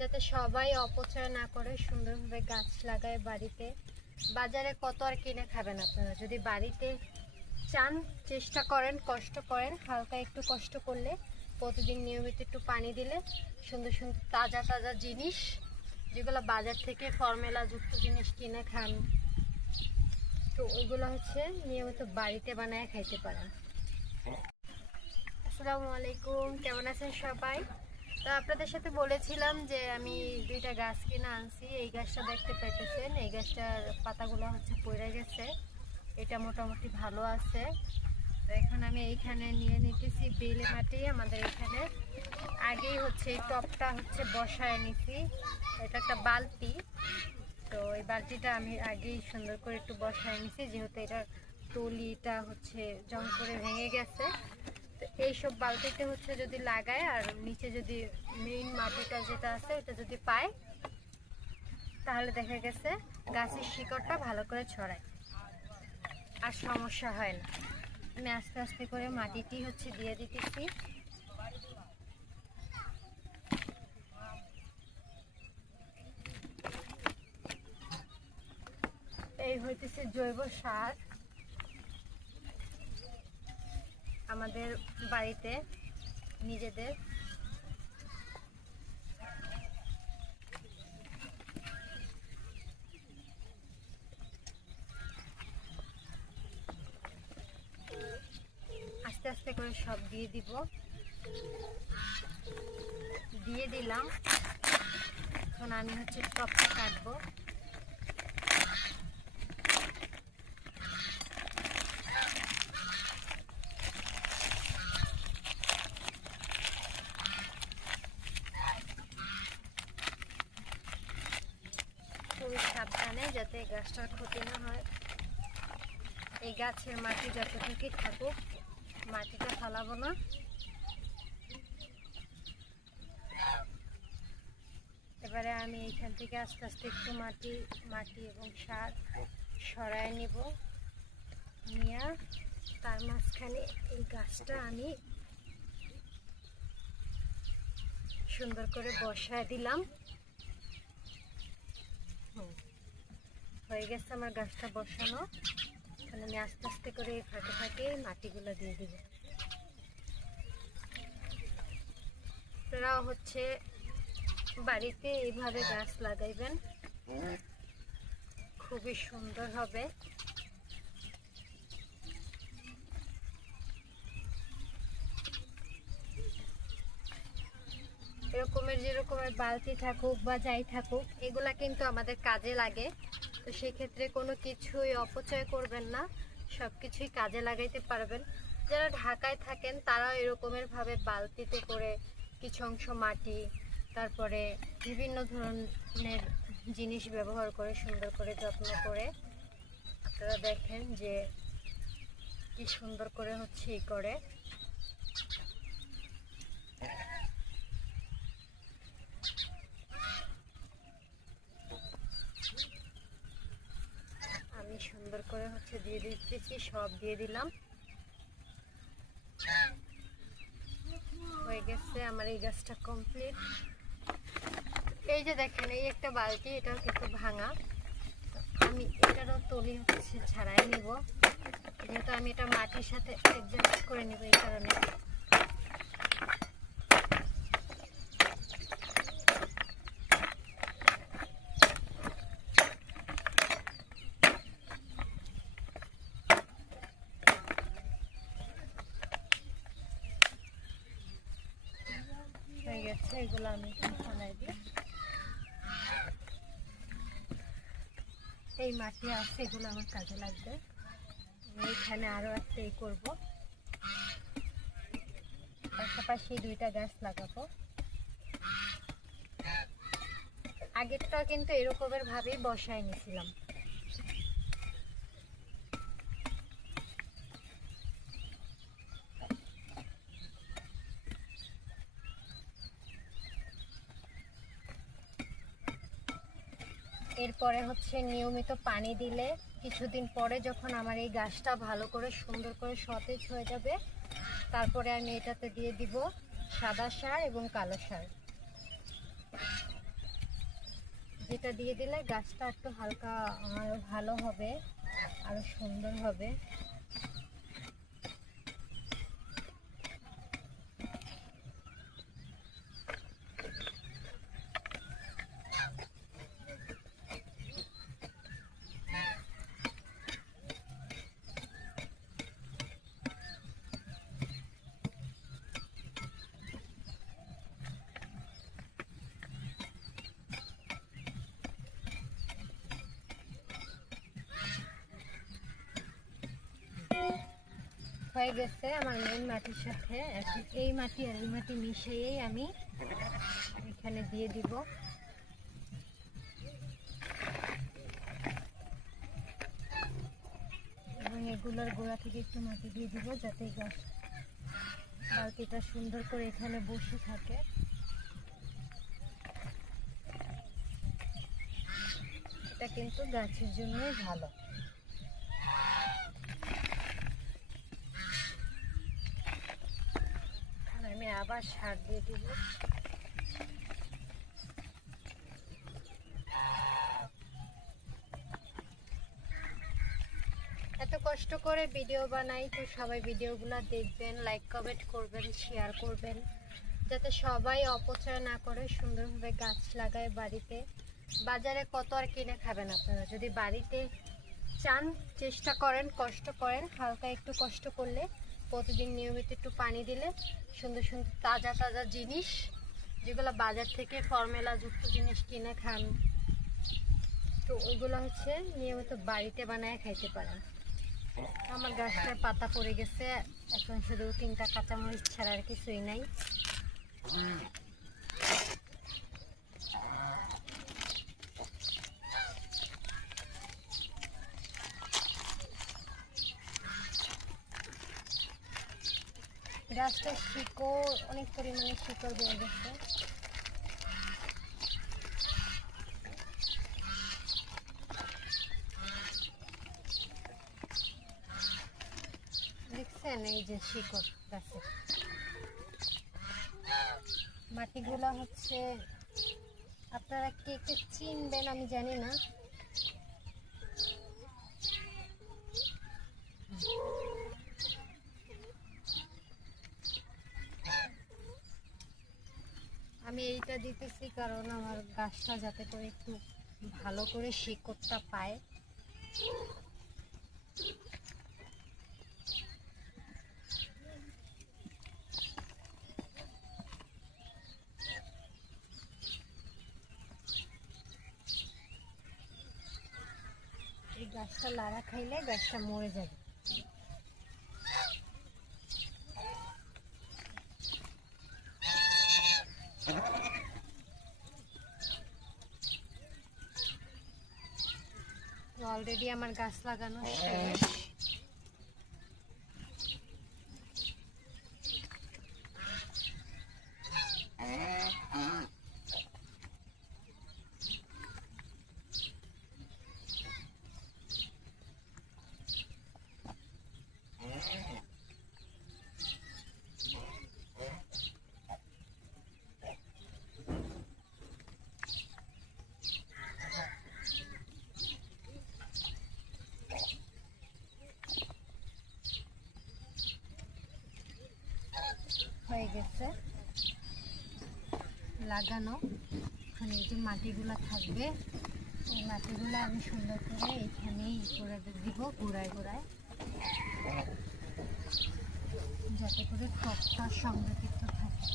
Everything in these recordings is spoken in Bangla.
যাতে সবাই অপচয় না করে সুন্দরভাবে গাছ লাগায় বাড়িতে। বাজারে কত আর কিনে খাবেন আপনারা? যদি বাড়িতে চান, চেষ্টা করেন, কষ্ট করেন, হালকা একটু কষ্ট করলে, প্রতিদিন নিয়মিত একটু পানি দিলে সুন্দর সুন্দর তাজা তাজা জিনিস, যেগুলো বাজার থেকে ফর্মেলাযুক্ত জিনিস কিনে খান, তো ওইগুলো হচ্ছে নিয়মিত বাড়িতে বানায় খাইতে পারেন। আসসালামু আলাইকুম, কেমন আছেন সবাই? তো আপনাদের সাথে বলেছিলাম যে আমি দুইটা গাছ কিনে আনছি। এই গাছটা দেখতে পাইতেছেন এই গাছটার পাতাগুলো হচ্ছে পড়ে গেছে। এটা মোটামুটি ভালো আছে। তো এখন আমি এইখানে নিয়ে নিতেছি বেলে মাটি আমাদের এখানে। আগেই হচ্ছে এই টপটা হচ্ছে বসায় নিছি। এটা একটা বালতি। তো এই বালতিটা আমি আগেই সুন্দর করে একটু বসায় নিছি। যেহেতু এটার তলিটা হচ্ছে জং করে ভেঙে গেছে। এইসব বালতিতে হচ্ছে যদি লাগায়, আর নিচে যদি মেইন মাটিটা যেটা আছে ওটা যদি পায়, তাহলে দেখা গেছে গাছের শিকড়টা ভালো করে ছড়ায়। আর সমস্যা হয় না। আমি আস্তে আস্তে করে মাটিটি হচ্ছে দিয়ে দিতেছি। এই হইতেছে জৈব সার। আমাদের বাড়িতে নিজেদের। আস্তে আস্তে করে সব দিয়ে দিব। দিয়ে দিলাম। এখন আমি হচ্ছে টপটা কাটবো খুবই সাবধানে যাতে গাছটার ক্ষতি না হয়। এই গাছের মাটি যতটুকুই থাকুক, মাটিটা ফালাবো না। এবারে আমি এইখান থেকে আস্তে আস্তে একটু মাটি মাটি এবং সার সরায় নিব। নিয়ে তার মাঝখানে এই গাছটা আমি সুন্দর করে বসায় দিলাম। হয়ে গেছে আমার গাছটা বসানো। এখন আমি আস্তে আস্তে করে ফাঁকে ফাঁকে মাটিগুলো দিয়ে দিব। আপনারাও হচ্ছে বাড়িতে এইভাবে গাছ লাগাইবেন। খুবই সুন্দর হবে। এরকমের যেরকমের বালতি থাকুক বা যাই থাকুক, এগুলা কিন্তু আমাদের কাজে লাগে। তো সেক্ষেত্রে কোনো কিছুই অপচয় করবেন না সব কিছুই কাজে লাগাইতে পারবেন। যারা ঢাকায় থাকেন, তারাও এরকমের ভাবে বালতিতে করে কিছু অংশ মাটি, তারপরে বিভিন্ন ধরনের জিনিস ব্যবহার করে, সুন্দর করে যত্ন করে। আপনারা দেখেন যে কি সুন্দর করে হচ্ছে ই করে আমি সুন্দর করে হচ্ছে দিয়ে দিতেছি সব দিয়ে দিলাম। হয়ে গেছে আমার এই গাছটা কমপ্লিট এই যে দেখেন, এই একটা বালতি, এটাও কিন্তু ভাঙা। আমি এটারও তলি হচ্ছে ছাড়াই নিব। যেহেতু আমি এটা মাটির সাথে অ্যাডজাস্ট করে নিব এই কারণে হয়ে গেছে এগুলো আমি ফলাই দিই এই মাটি আছে, এগুলো আমার কাজে লাগবে। এখানে আরও একটা এই করব। পাশাপাশি দুইটা গাছ লাগাবো। আগেরটা কিন্তু এরকমের ভাবেই বসায় নিয়েছিলাম এরপরে হচ্ছে নিয়মিত পানি দিলে কিছুদিন পরে যখন আমার এই গাছটা ভালো করে সুন্দর করে সতেজ হয়ে যাবে, তারপরে আমি এটাতে দিয়ে দিব সাদা সার এবং কালো সার। যেটা দিয়ে দিলে গাছটা একটু হালকা ভালো হবে আরও সুন্দর হবে। হয়ে গেছে আমার মেন মাটির সাথে। এখন এই মাটি আর এই মাটি মিশিয়েই আমি এখানে দিয়ে দিব। এবং এগুলোর গোড়া থেকে একটু মাটি দিয়ে দিব যাতে গাছ বালতিটা সুন্দর করে এখানে বসে থাকে। এটা কিন্তু গাছের জন্যই ভালো আর আমি আবার সার দিয়ে দিব। এত কষ্ট করে ভিডিও বানাই তো সবাই ভিডিওগুলো দেখবেন লাইক কমেন্ট করবেন শেয়ার করবেন, যাতে সবাই অপচয় না করে সুন্দরভাবে গাছ লাগায় বাড়িতে। বাজারে কত আর কিনে খাবেন আপনারা? যদি বাড়িতে চান, চেষ্টা করেন, কষ্ট করেন, হালকা একটু কষ্ট করলে প্রতিদিন নিয়মিত একটু পানি দিলে সুন্দর সুন্দর তাজা তাজা জিনিস, যেগুলো বাজার থেকে ফর্মেলা যুক্ত জিনিস কিনে খান। তো ওইগুলো হচ্ছে নিয়মিত বাড়িতে বানায় খাইতে পারেন। আমার গাছটার পাতা পড়ে গেছে, এখন শুধু তিনটা কাঁচামরিচ ছাড়া আর কিছুই নাই। গাছটার শিকড়, অনেক পরিমাণে শিকড় বেড়ে গেছে দেখছেন এই যে শিকড় গাছে মাটিগুলো হচ্ছে, আপনারা কে কে চিনবেন আমি জানি না। আমি এইটা দিতেছি কারণ আমার গাছটা যাতে করে একটু ভালো করে শিকড়টা পায়। এই গাছটা লাড়া খাইলে গাছটা মরে যাবে। অলরেডি আমার গাছ লাগানো শেষ হয়ে গেছে লাগানো। ওখানে যে মাটিগুলো থাকবে। এই মাটিগুলো আমি সুন্দর করে এইখানেই করে দিব, গোড়ায় গোড়ায়। যাতে করে টপটা সংরক্ষিত থাকে।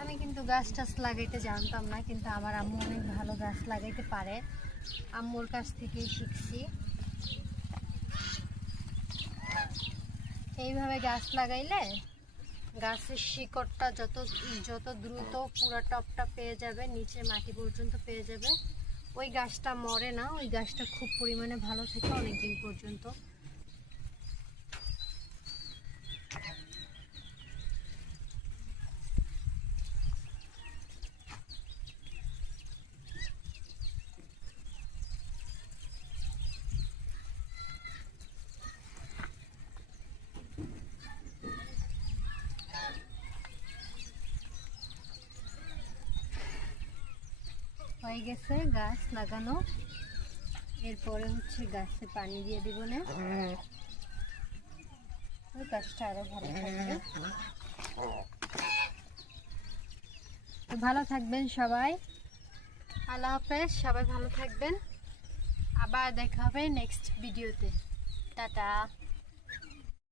আমি কিন্তু গাছ টাছ লাগাইতে জানতাম না, কিন্তু আমার আম্মু অনেক ভালো গাছ লাগাইতে পারে। আম্মুর কাছ থেকেই শিখছি। এইভাবে গাছ লাগাইলে গাছের শিকড়টা যত যত দ্রুত পুরো টপটা পেয়ে যাবে, নিচে মাটি পর্যন্ত পেয়ে যাবে, ওই গাছটা মরে না, ওই গাছটা খুব পরিমাণে ভালো থাকে অনেক দিন পর্যন্ত হয়ে গেছে, গাছ লাগানো। এরপরে হচ্ছে গাছে পানি দিয়ে দিব না। গাছটা আরও ভালো থাকবে। ভালো থাকবেন সবাই। আল্লাহ হাফেজ, সবাই ভালো থাকবেন। আবার দেখা হবে নেক্সট ভিডিওতে। টাটা।